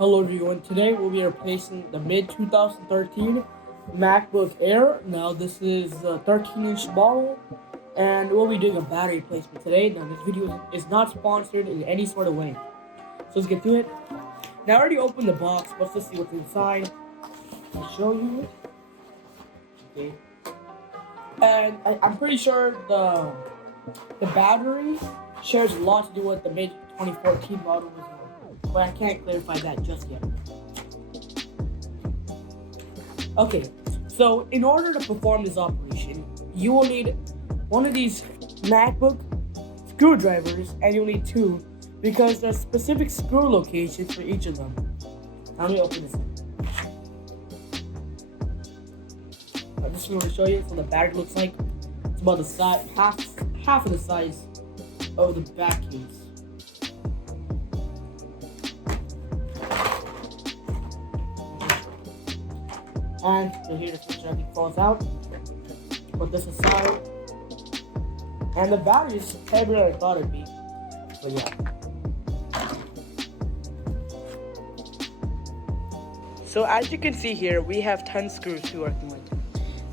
Hello everyone, today we'll be replacing the mid-2013 MacBook Air. Now this is a 13-inch model and we'll be doing a battery replacement today. Now this video is not sponsored in any sort of way. So let's get to it. Now I already opened the box, but let's see what's inside. I'll show you. Okay. And I'm pretty sure the battery shares a lot to do with the mid-2014 model as well. But I can't clarify that just yet. Okay, so in order to perform this operation, you will need one of these MacBook screwdrivers, and you'll need two because there's specific screw locations for each of them. Now let me open this up. I'm just going to show you what the battery looks like. It's about the size, half of the size of the back case. And so here the picture everything falls out. Put this aside. And the battery is heavier than I thought it'd be. But yeah. So as you can see here, we have 10 screws to work with.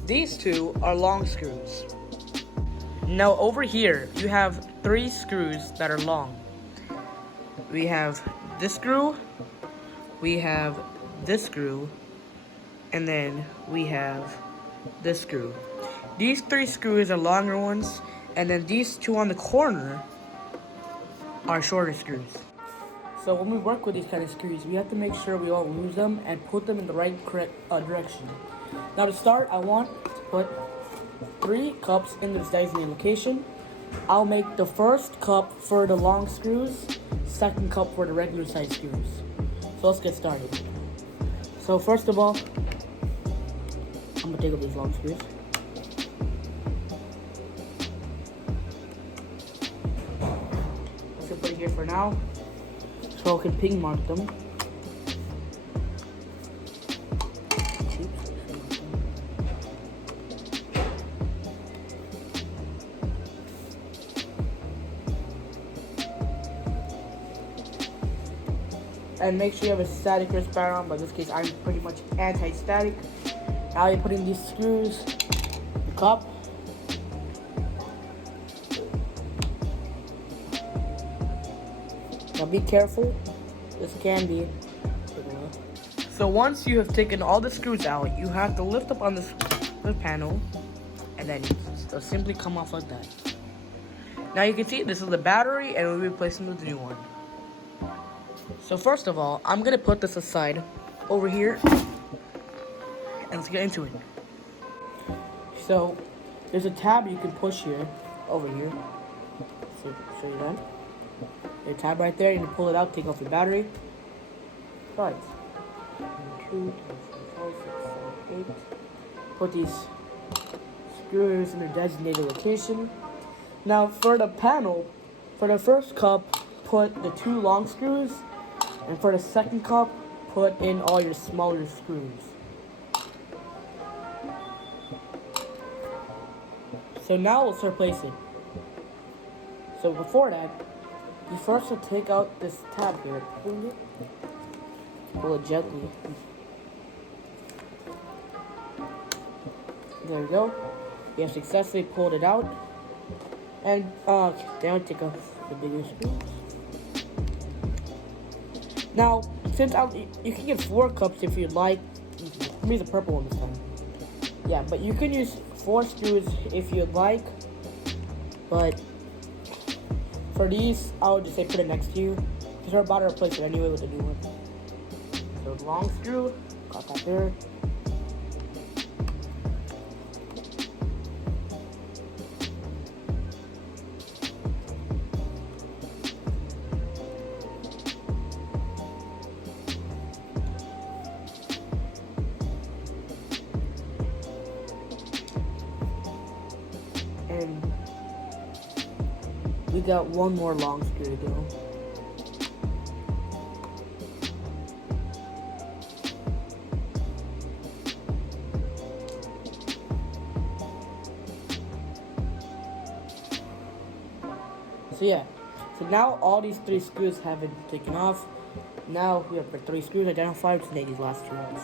These two are long screws. Now over here, you have 3 screws that are long. We have this screw, we have this screw, and then we have this screw. These 3 screws are longer ones, and then these 2 on the corner are shorter screws. So when we work with these kind of screws, we have to make sure we don't lose them and put them in the right correct direction. Now to start, I want to put 3 cups in this designated location. I'll make the first cup for the long screws, second cup for the regular size screws. So let's get started. So first of all, I'm gonna take up these long screws. Let's put it here for now, so I can ping mark them. And make sure you have a static wristband on, but in this case I'm pretty much anti-static. Now you're putting these screws in the cup. Now be careful, this can be. So once you have taken all the screws out, you have to lift up on the panel, and then it'll simply come off like that. Now you can see this is the battery, and we'll be replacing it with the new one. So first of all, I'm gonna put this aside over here, and let's get into it. So there's a tab you can push here, over here. So show you that. There's a tab right there. You can pull it out, take off your battery. Right. 1, 2, 3, 4, 5, 6, 7, 8. Put these screws in their designated location. Now for the panel, for the first cup, put the 2 long screws. And for the second cup, put in all your smaller screws. So now let's replace it. So before that, you first will take out this tab here. Pull it gently. There we go. You have successfully pulled it out. And now take off the bigger screws. Now, since you can get 4 cups if you'd like. Let me use the purple one this time. Yeah, but you can use 4 screws if you'd like. But for these, I would just say put it next to you, because we're about to replace it anyway with a new one. So the long screw, got that there. And we got 1 more long screw to go. So yeah, so now all these 3 screws have been taken off. Now we have the 3 screws identified to make these last 2 ones.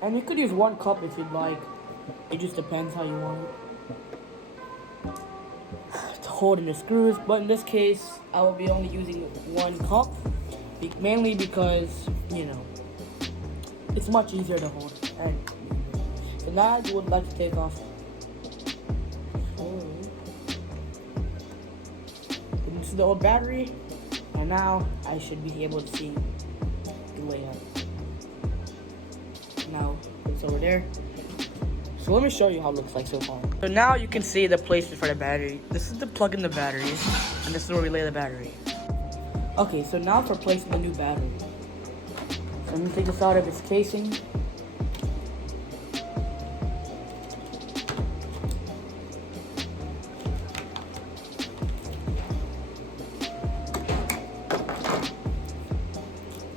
And you could use 1 cup if you'd like. It just depends how you want it to hold in the screws. But in this case, I will be only using 1 cup. Mainly because, you know, it's much easier to hold. And so now I would like to take off. This is the old battery. And now I should be able to see the layout. Now it's over there. So let me show you how it looks like so far. So now you can see the placement for the battery. This is to plug in the battery, and this is where we lay the battery. Okay, so now for placing the new battery. So I'm gonna take this out of its casing.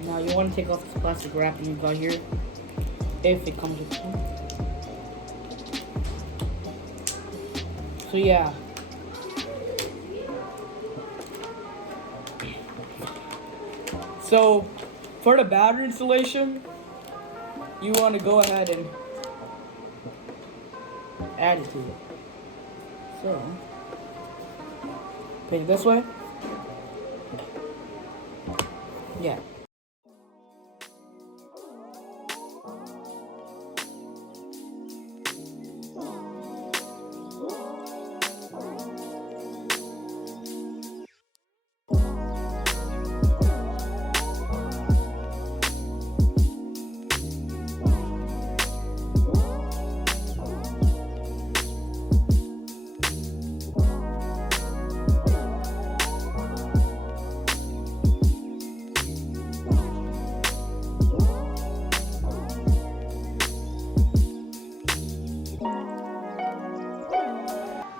Now you want to take off this plastic wrapping you got here, if it comes with one. So yeah. So for the battery installation, you want to go ahead and add it to it. So put it this way. Yeah.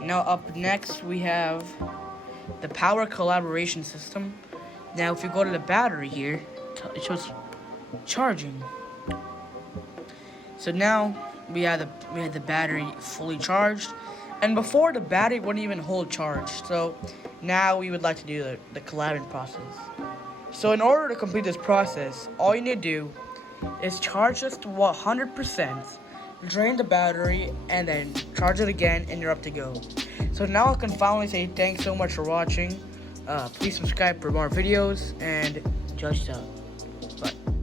Now up next we have the power collaboration system. Now if you go to the battery here, it shows charging. So now we had the battery fully charged, and before the battery wouldn't even hold charge. So now we would like to do the collabing process. So in order to complete this process, all you need to do is charge this to 100%, drain the battery, and then charge it again, and you're up to go. So now I can finally say thanks so much for watching. Please subscribe for more videos, and Josh out. Bye.